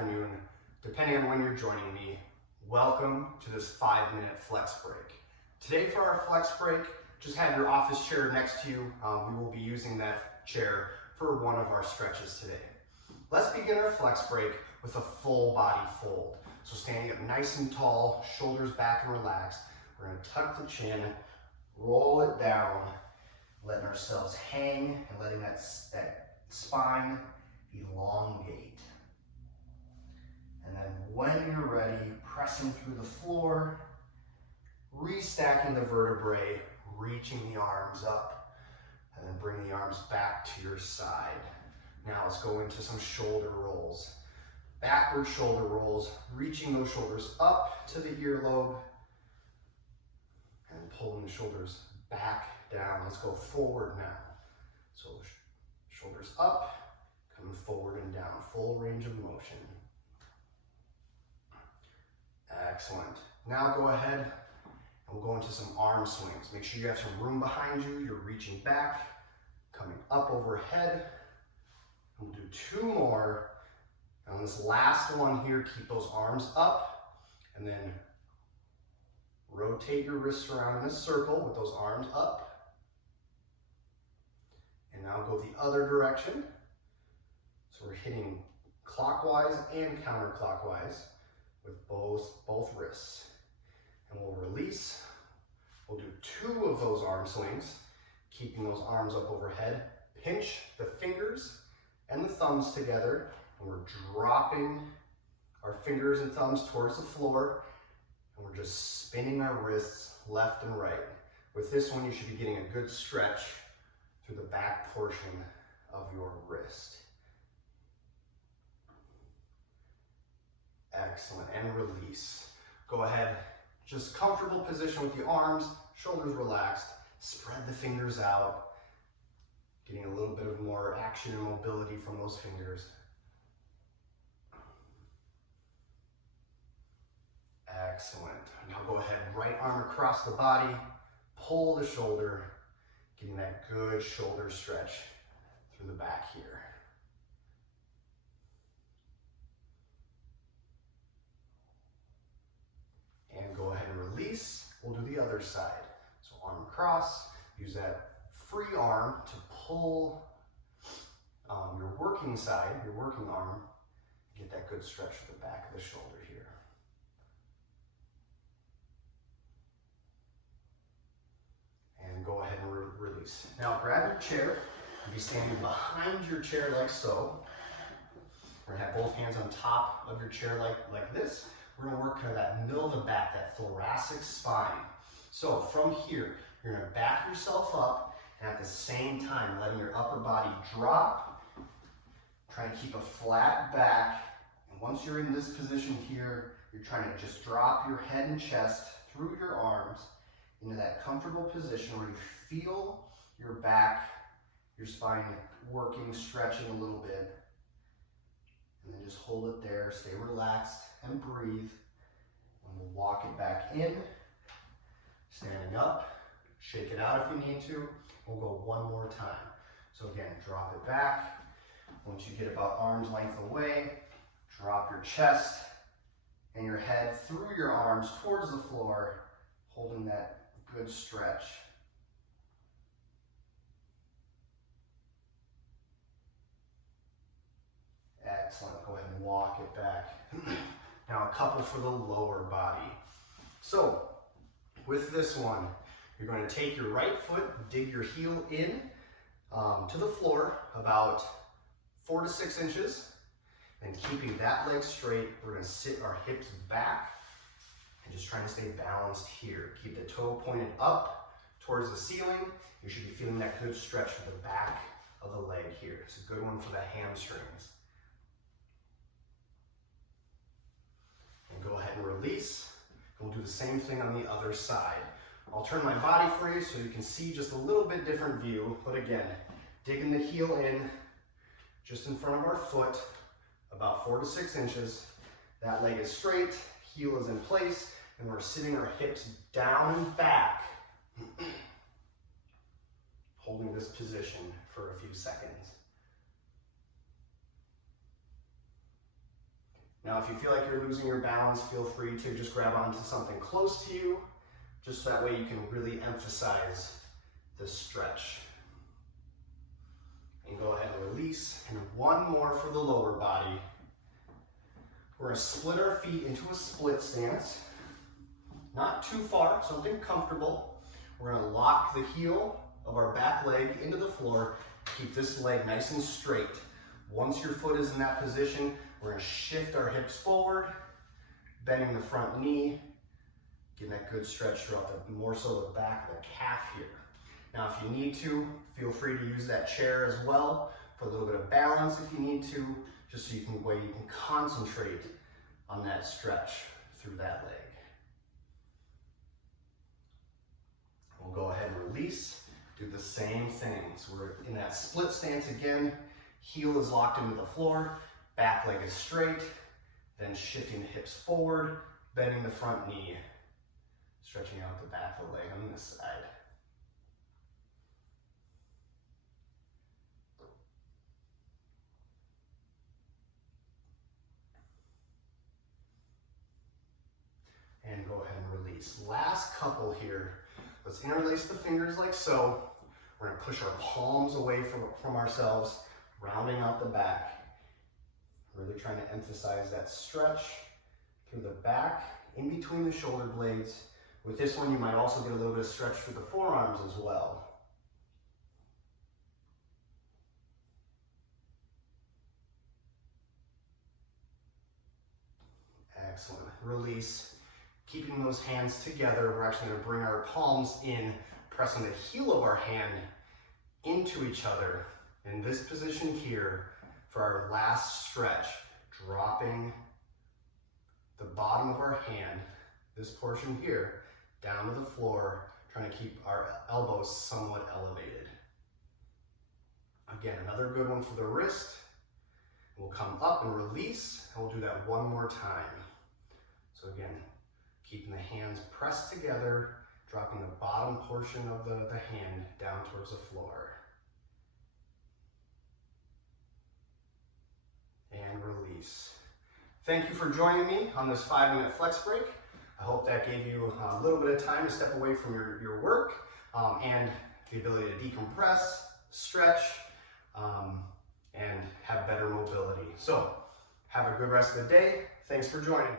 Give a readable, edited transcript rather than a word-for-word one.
afternoon, depending on when you're joining me. Welcome to this 5-minute flex break. Today for our flex break, just have your office chair next to you. We will be using that chair for one of our stretches today. Let's begin our flex break with a full body fold. So standing up nice and tall, shoulders back and relaxed. We're going to tuck the chin, roll it down, letting ourselves hang and letting that spine elongate. And then when you're ready, pressing through the floor, restacking the vertebrae, reaching the arms up, and then bring the arms back to your side. Now let's go into some shoulder rolls. Backward shoulder rolls, reaching those shoulders up to the earlobe, and pulling the shoulders back down. Let's go forward now. So shoulders up, coming forward and down, full range of motion. Excellent. Now go ahead and we'll go into some arm swings. Make sure you have some room behind you. You're reaching back, coming up overhead. We'll do 2 more. And on this last one here, keep those arms up and then rotate your wrists around in a circle with those arms up. And now go the other direction. So we're hitting clockwise and counterclockwise with both wrists. And we'll release. We'll do 2 of those arm swings, keeping those arms up overhead. Pinch the fingers and the thumbs together, and we're dropping our fingers and thumbs towards the floor, and we're just spinning our wrists left and right. With this one, you should be getting a good stretch through the back portion of your wrist. Excellent, and release. Go ahead, just comfortable position with the arms, shoulders relaxed, spread the fingers out, getting a little bit of more action and mobility from those fingers. Excellent. Now go ahead, right arm across the body, pull the shoulder, getting that good shoulder stretch through the back here. And go ahead and release. We'll do the other side. So arm across, use that free arm to pull your working side, your working arm, get that good stretch to the back of the shoulder here. And go ahead and release. Now grab your chair and be standing behind your chair like so. We're gonna have both hands on top of your chair like this. We're gonna work kind of that middle of the back, that thoracic spine. So from here, you're gonna back yourself up, and at the same time, letting your upper body drop. Try to keep a flat back. And once you're in this position here, you're trying to just drop your head and chest through your arms into that comfortable position where you feel your back, your spine working, stretching a little bit. And then just hold it there, stay relaxed and breathe. And we'll walk it back in, standing up, shake it out if you need to. We'll go one more time. So again, drop it back. Once you get about arm's length away, drop your chest and your head through your arms towards the floor, holding that good stretch. Excellent. Go ahead and walk it back. Now a couple for the lower body. So with this one, you're going to take your right foot, dig your heel in to the floor about 4 to 6 inches. And keeping that leg straight, we're going to sit our hips back and just trying to stay balanced here. Keep the toe pointed up towards the ceiling. You should be feeling that good stretch for the back of the leg here. It's a good one for the hamstrings. And go ahead and release. And we'll do the same thing on the other side. I'll turn my body free so you can see just a little bit different view. But again, digging the heel in just in front of our foot, about 4 to 6 inches. That leg is straight, heel is in place, and we're sitting our hips down and back, holding this position for a few seconds. Now, if you feel like you're losing your balance, feel free to just grab onto something close to you, just so that way you can really emphasize the stretch. And go ahead and release. And one more for the lower body. We're going to split our feet into a split stance. Not too far, something comfortable. We're going to lock the heel of our back leg into the floor. Keep this leg nice and straight. Once your foot is in that position, we're going to shift our hips forward, bending the front knee, getting that good stretch throughout more so the back of the calf here. Now, if you need to, feel free to use that chair as well for a little bit of balance if you need to, just so you can concentrate on that stretch through that leg. We'll go ahead and release, do the same thing. So we're in that split stance again, heel is locked into the floor, back leg is straight, then shifting the hips forward, bending the front knee, stretching out the back of the leg on this side. And go ahead and release. Last couple here. Let's interlace the fingers like so. We're going to push our palms away from ourselves, rounding out the back. Really trying to emphasize that stretch through the back, in between the shoulder blades. With this one, you might also get a little bit of stretch through the forearms as well. Excellent. Release. Keeping those hands together, we're actually going to bring our palms in, pressing the heel of our hand into each other. In this position here, for our last stretch, dropping the bottom of our hand, this portion here, down to the floor, trying to keep our elbows somewhat elevated. Again, another good one for the wrist. We'll come up and release, and we'll do that one more time. So again, keeping the hands pressed together, dropping the bottom portion of the hand down towards the floor. And release. Thank you for joining me on this 5-minute flex break. I hope that gave you a little bit of time to step away from your work and the ability to decompress, stretch, and have better mobility. So have a good rest of the day. Thanks for joining.